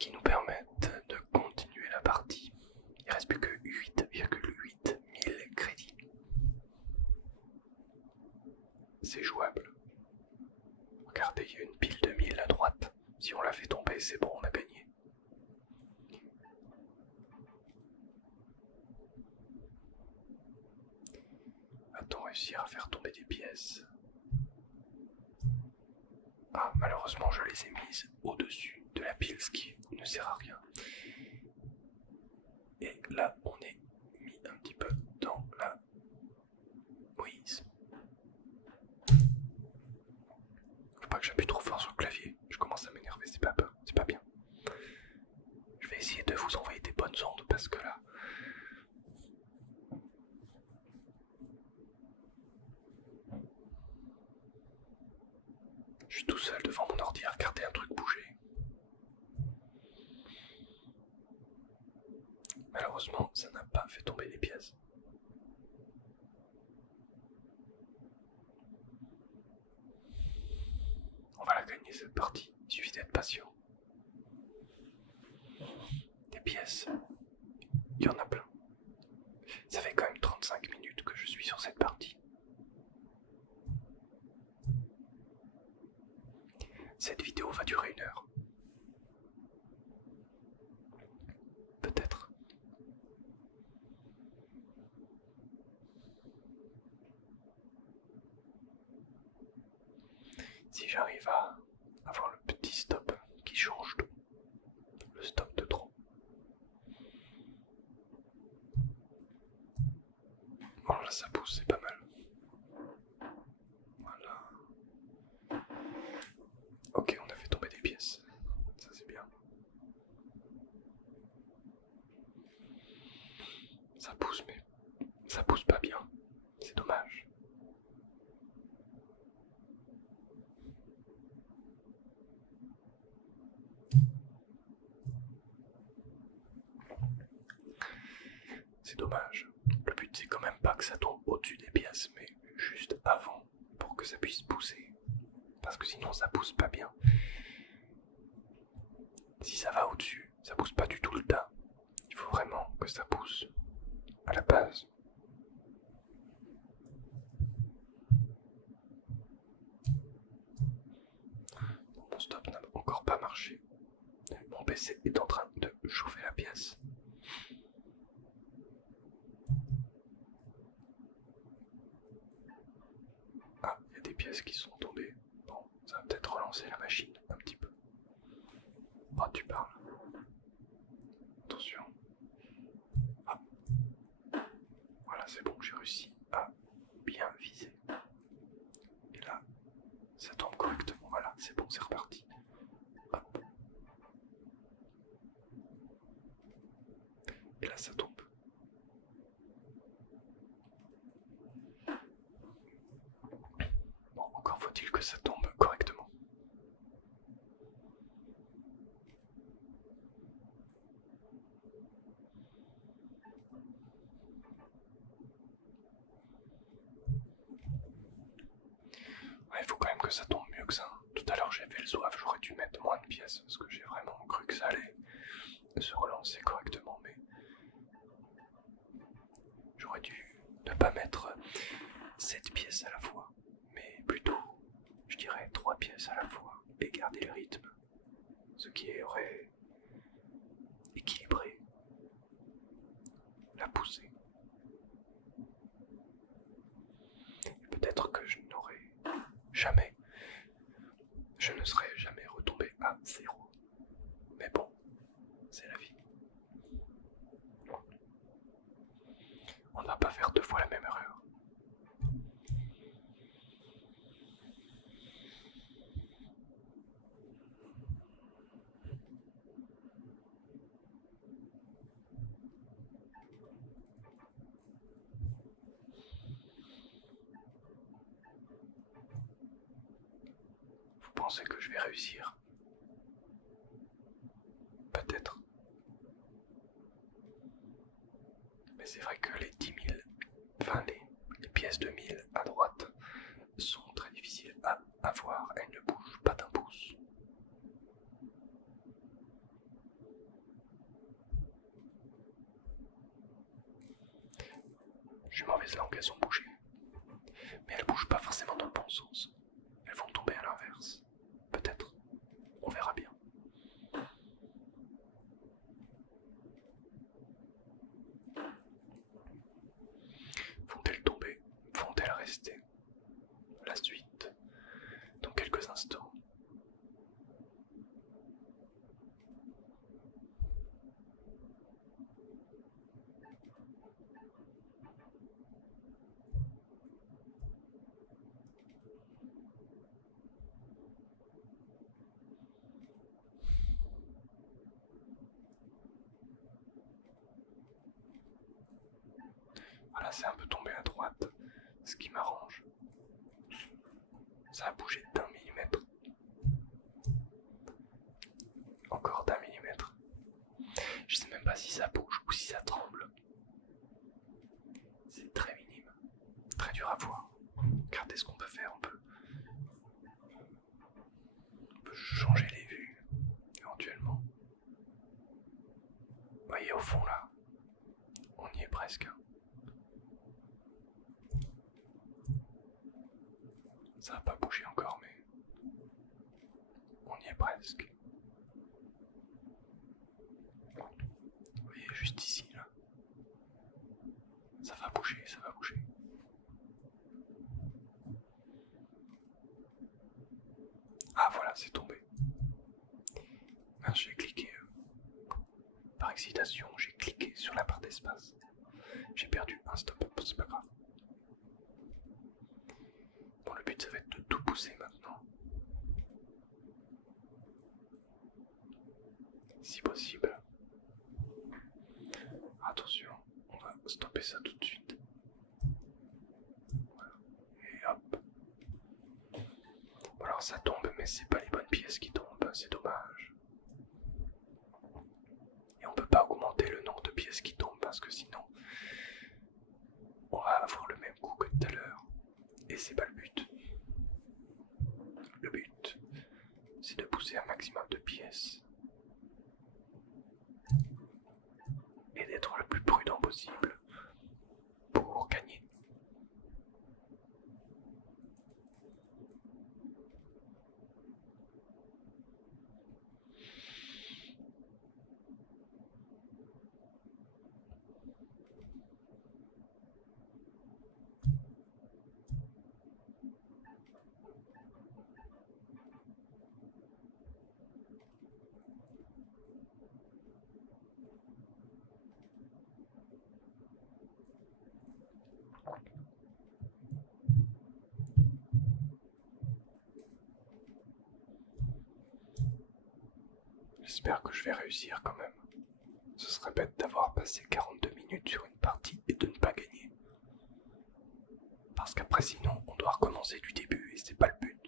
qui nous permettent de continuer la partie. Il reste plus que 8,8 000 crédits. C'est jouable. Regardez, il y a une pile de 1000 à droite. Si on la fait tomber, c'est bon, on a gagné. Va-t-on réussir à faire tomber des pièces? Ah, malheureusement, je les ai mises au-dessus de la pile, ce qui ne sert à rien. Et là, on est mis un petit peu dans la mouise. Faut pas que j'appuie trop fort sur le clavier, je commence à m'énerver, c'est pas bien. Je vais essayer de vous envoyer des bonnes ondes parce que là... je suis tout seul devant mon ordi à regarder un truc bouger. Malheureusement, ça n'a pas fait tomber des pièces. On va la gagner cette partie, il suffit d'être patient. Des pièces, il y en a plein. Ça fait quand même 35 minutes que je suis sur cette partie. Cette vidéo va durer 1 heure. Peut-être. Si j'arrive à avoir le petit stop qui change tout, le stop de trop. Bon là ça pousse, c'est pas mal. Voilà. Ok, on a fait tomber des pièces. Ça c'est bien. Ça pousse mais ça pousse pas bien. C'est dommage. C'est dommage. Le but c'est quand même pas que ça tombe au-dessus des pièces, mais juste avant pour que ça puisse pousser. Parce que sinon ça pousse pas bien. Si ça va au-dessus, ça pousse pas du tout le tas. Il faut vraiment que ça pousse à la base. Mon stop n'a encore pas marché. Mon PC est en train de chauffer la pièce. Ah, il y a des pièces qui sont tombées. Bon, ça va peut-être relancer la machine un petit peu. Oh, tu parles. Attention. Ah. Voilà, c'est bon, j'ai réussi à bien viser. Et là, ça tombe correctement. Voilà, c'est bon, c'est reparti. Hop. Et là, ça tombe. Bon, encore faut-il que ça tombe correctement. Ouais, il faut quand même que ça tombe mieux que ça. Tout à l'heure j'ai fait le zouave, j'aurais dû mettre moins de pièces parce que j'ai vraiment cru que ça allait se relancer correctement, mais j'aurais dû ne pas mettre 7 pièces à la fois, mais plutôt, je dirais 3 pièces à la fois et garder le rythme, ce qui aurait équilibré la poussée. Peut-être que je ne serais jamais retombé à 0. Mais bon, c'est la vie. On ne va pas faire 2 fois la même erreur. Vous pensez que je vais réussir? Peut-être. Mais c'est vrai que les 10 000, enfin les pièces de 1000 à droite sont très difficiles à avoir, elles ne bougent pas d'un pouce. J'ai mauvaise langue, elles ont bougé. Mais elles bougent pas forcément dans le bon sens. Elles vont tomber à l'inverse. Peut-être. On verra bien. Vont-elles tomber? Vont-elles rester? La suite dans quelques instants. Voilà, c'est un peu tombé à droite, ce qui m'arrange. Ça a bougé d'1 millimètre. Encore d'1 millimètre. Je sais même pas si ça bouge ou si ça tremble. dur à voir. Regardez ce qu'on peut faire, on peut changer les vues, éventuellement. Vous voyez au fond là, on y est presque. Ça n'a pas bougé encore, mais on y est presque. Vous voyez juste ici là. Ça va bouger, ça va bouger. Ah voilà, c'est tombé. J'ai cliqué, par excitation, j'ai cliqué sur la barre d'espace. J'ai perdu un stop, c'est pas grave. Bon, le but ça va être de tout pousser maintenant. Si possible. Attention, on va stopper ça tout de suite. Voilà. Et hop. Bon, alors ça tombe, mais c'est pas les bonnes pièces qui tombent, c'est dommage. Et on peut pas augmenter le nombre de pièces qui tombent parce que sinon on va avoir le même coup que tout à l'heure. Et c'est pas le but. Le but, c'est de pousser un maximum de pièces. Et d'être le plus prudent possible pour gagner. J'espère que je vais réussir quand même. Ce serait bête d'avoir passé 42 minutes sur une partie et de ne pas gagner. Parce qu'après sinon, on doit recommencer du début et c'est pas le but.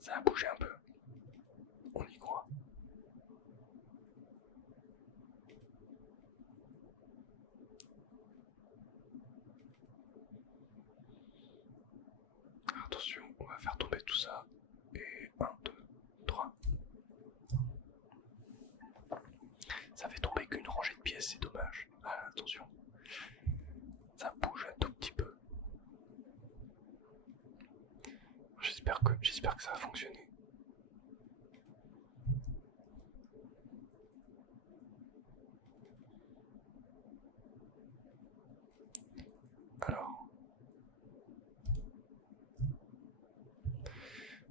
Ça a bougé un peu. On y croit. Attention, on va faire tomber tout ça. Et 1, 2, 3. Ça fait tomber qu'une rangée de pièces, c'est dommage. Ah, attention. Ça bouge un tout petit peu. J'espère que ça va fonctionner. Alors,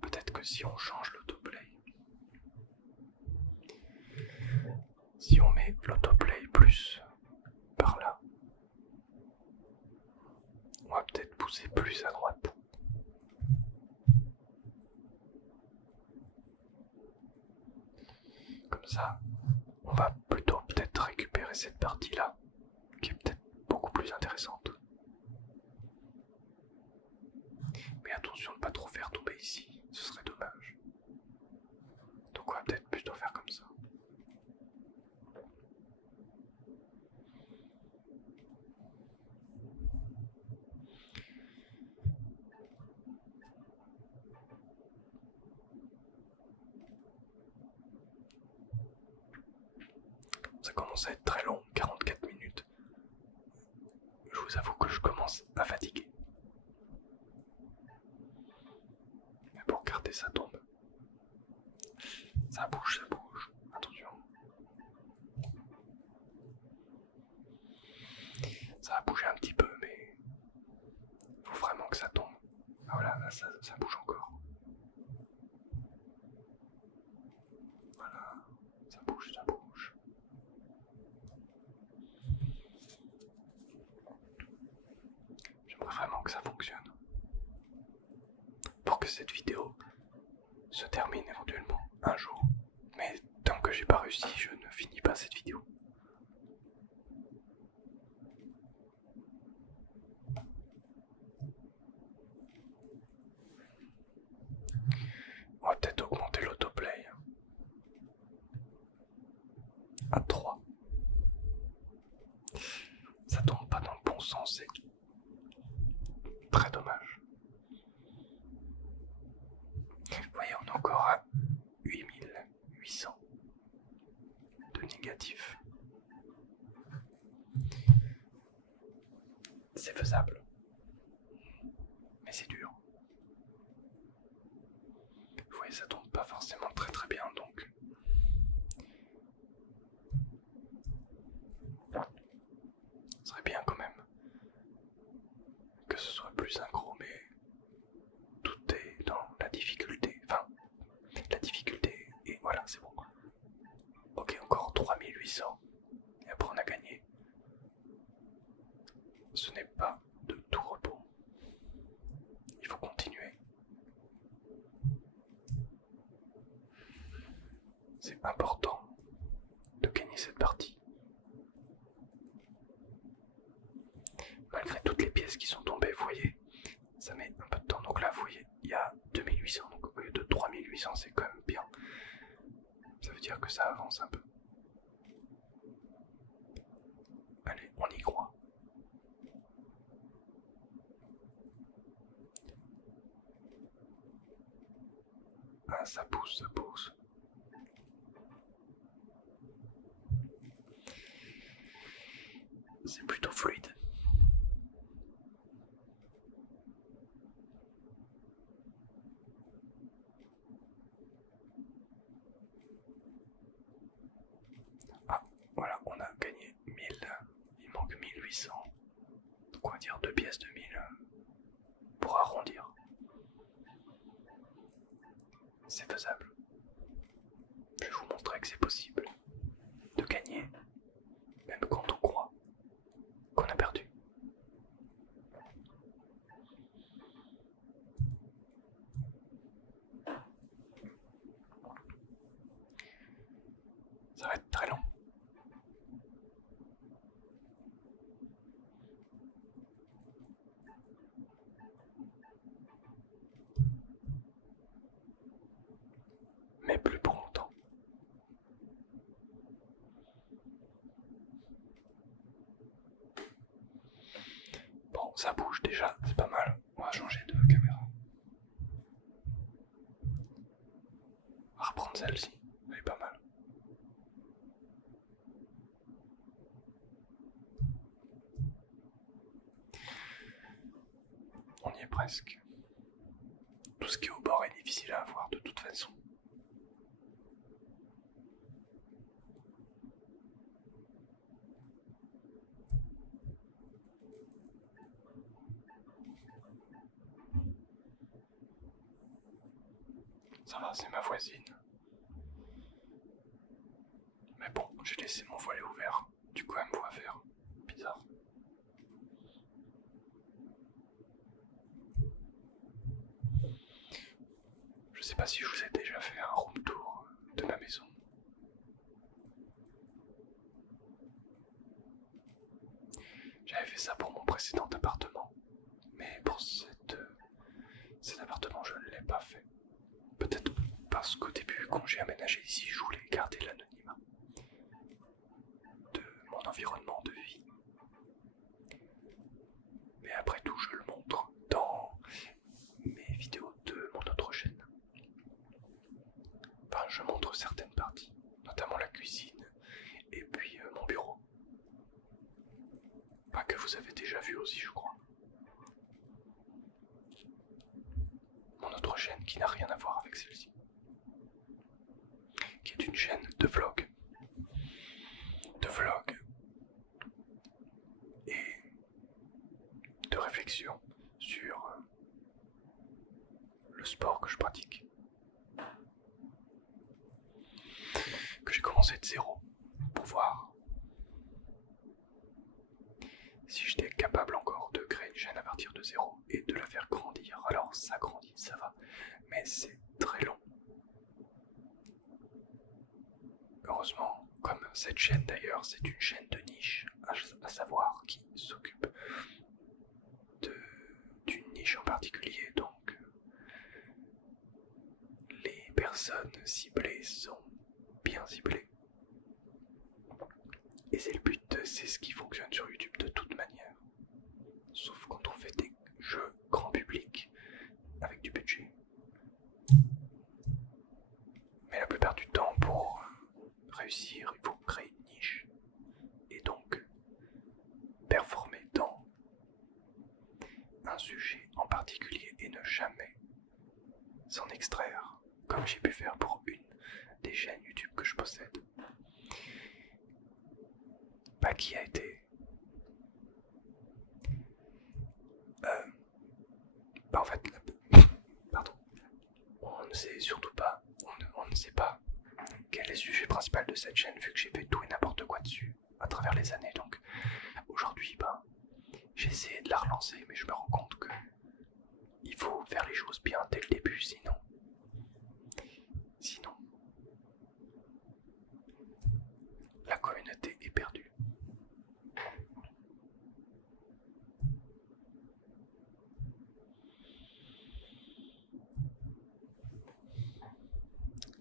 peut-être que si on change l'autoplay, si on met l'autoplay plus par là, on va peut-être pousser plus à droite. Comme ça, on va plutôt peut-être récupérer cette partie-là, qui est peut-être beaucoup plus intéressante. Mais attention de ne pas trop faire tomber ici, ce serait dommage. Donc on va peut-être plutôt faire comme ça. Ça commence à être très long, 44 minutes. Je vous avoue que je commence à fatiguer. Mais bon, regardez, ça tombe. Ça bouge, attention. Ça a bougé un petit peu, mais il faut vraiment que ça tombe. Ah voilà, là ça bouge encore. Voilà, ça bouge. J'aimerais vraiment que ça fonctionne. Pour que cette vidéo se termine éventuellement un jour. Mais tant que j'ai pas réussi, je ne finis pas cette vidéo. à 3. Ça tombe pas dans le bon sens, c'est très dommage. Vous voyez, on est encore à 8800 de négatif. C'est faisable. Mais c'est dur. Vous voyez, ça tombe pas forcément très très bien, donc ce serait bien quand même que ce soit plus synchro, mais tout est dans la difficulté. Enfin, la difficulté, et voilà, c'est bon. Ok, encore 3800, et après on a gagné. Ce n'est pas de tout repos. Il faut continuer. C'est important de gagner cette partie. Malgré toutes les pièces qui sont tombées, vous voyez, ça met un peu de temps. Donc là, vous voyez, il y a 2800, donc au lieu de 3800, c'est quand même bien. Ça veut dire que ça avance un peu. Allez, on y croit. Ah, ça pousse, ça pousse. C'est plutôt fluide. Ah, voilà, on a gagné 1000. Il manque 1800. Donc on va dire 2 pièces de 1000 pour arrondir. C'est faisable. Je vais vous montrer que c'est possible de gagner, même quand on croit qu'on a perdu. Ça va être très long. Mais plus pour longtemps. Bon, ça bouge déjà, c'est pas mal. On va changer de caméra. On va reprendre celle-ci, elle est pas mal. On y est presque. Tout ce qui est au bord est difficile à avoir de toute façon. Ça va, c'est ma voisine. Mais bon, j'ai laissé mon volet ouvert. Du coup, elle me voit faire. Bizarre. Je sais pas si je vous ai déjà fait un room tour de ma maison. J'avais fait ça pour mon précédent appartement. Mais pour cet appartement, je ne l'ai pas fait. Peut-être parce qu'au début, quand j'ai aménagé ici, je voulais garder l'anonymat de mon environnement de vie. Mais après tout, je le montre dans mes vidéos de mon autre chaîne. Enfin, je montre certaines parties, notamment la cuisine et puis mon bureau. Enfin, que vous avez déjà vu aussi, je crois. Mon autre chaîne qui n'a rien à voir avec celle-ci. Qui est une chaîne de vlog. Et de réflexion sur le sport que je pratique. Que j'ai commencé de zéro pour voir si j'étais capable encore de créer une chaîne à partir de zéro et de la faire grandir. Alors ça grandit, ça va, mais c'est très long. Heureusement, comme cette chaîne d'ailleurs, c'est une chaîne de niche, à savoir qui s'occupe d'une niche en particulier, donc les personnes ciblées sont bien ciblées. performer dans un sujet en particulier et ne jamais s'en extraire, comme j'ai pu faire pour une des chaînes YouTube que je possède, qui a été en fait, pardon, on ne sait surtout pas, on ne sait pas quel est le sujet principal de cette chaîne, vu que j'ai fait tout et n'importe quoi dessus à travers les années. Donc aujourd'hui, j'ai essayé de la relancer, mais je me rends compte que il faut faire les choses bien dès le début, sinon la communauté est perdue.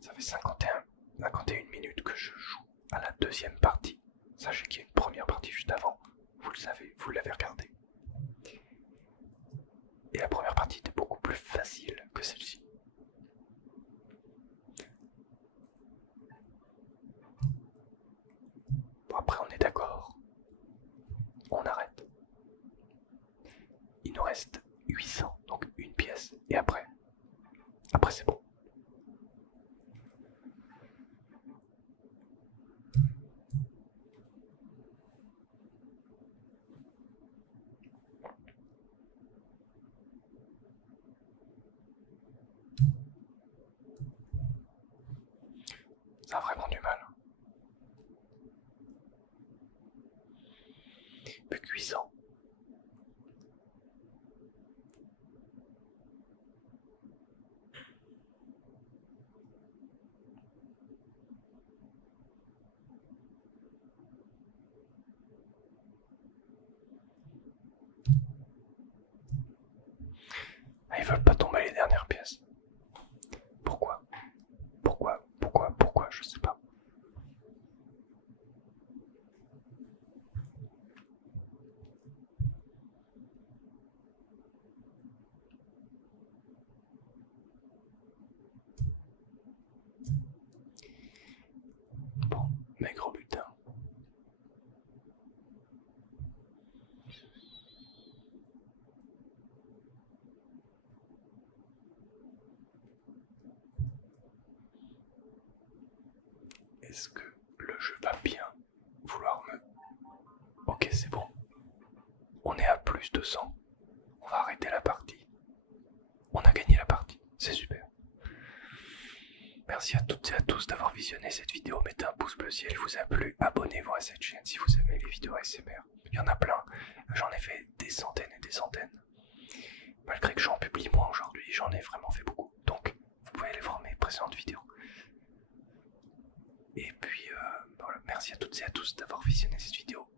Ça fait 51 minutes que je joue à la deuxième partie. Sachez qu'il y a une première partie juste avant, vous le savez, vous l'avez regardée. Et la première partie était beaucoup plus facile que celle-ci. Bon, après on est d'accord. On arrête. Il nous reste 800, donc une pièce. Et après c'est bon. Ça a vraiment du mal. Plus que 800. Ils veulent pas tomber les dernières pièces. Pourquoi, je sais pas. Bon, maigre butin. Est-ce que le jeu va bien vouloir me... Ok, c'est bon. On est à plus de 100. On va arrêter la partie. On a gagné la partie. C'est super. Merci à toutes et à tous d'avoir visionné cette vidéo. Mettez un pouce bleu si elle vous a plu. Abonnez-vous à cette chaîne si vous aimez les vidéos ASMR. Il y en a plein. J'en ai fait des centaines et des centaines. Malgré que j'en publie moins aujourd'hui, j'en ai vraiment fait beaucoup. Donc, vous pouvez aller voir mes précédentes vidéos. Et puis, voilà, merci à toutes et à tous d'avoir visionné cette vidéo.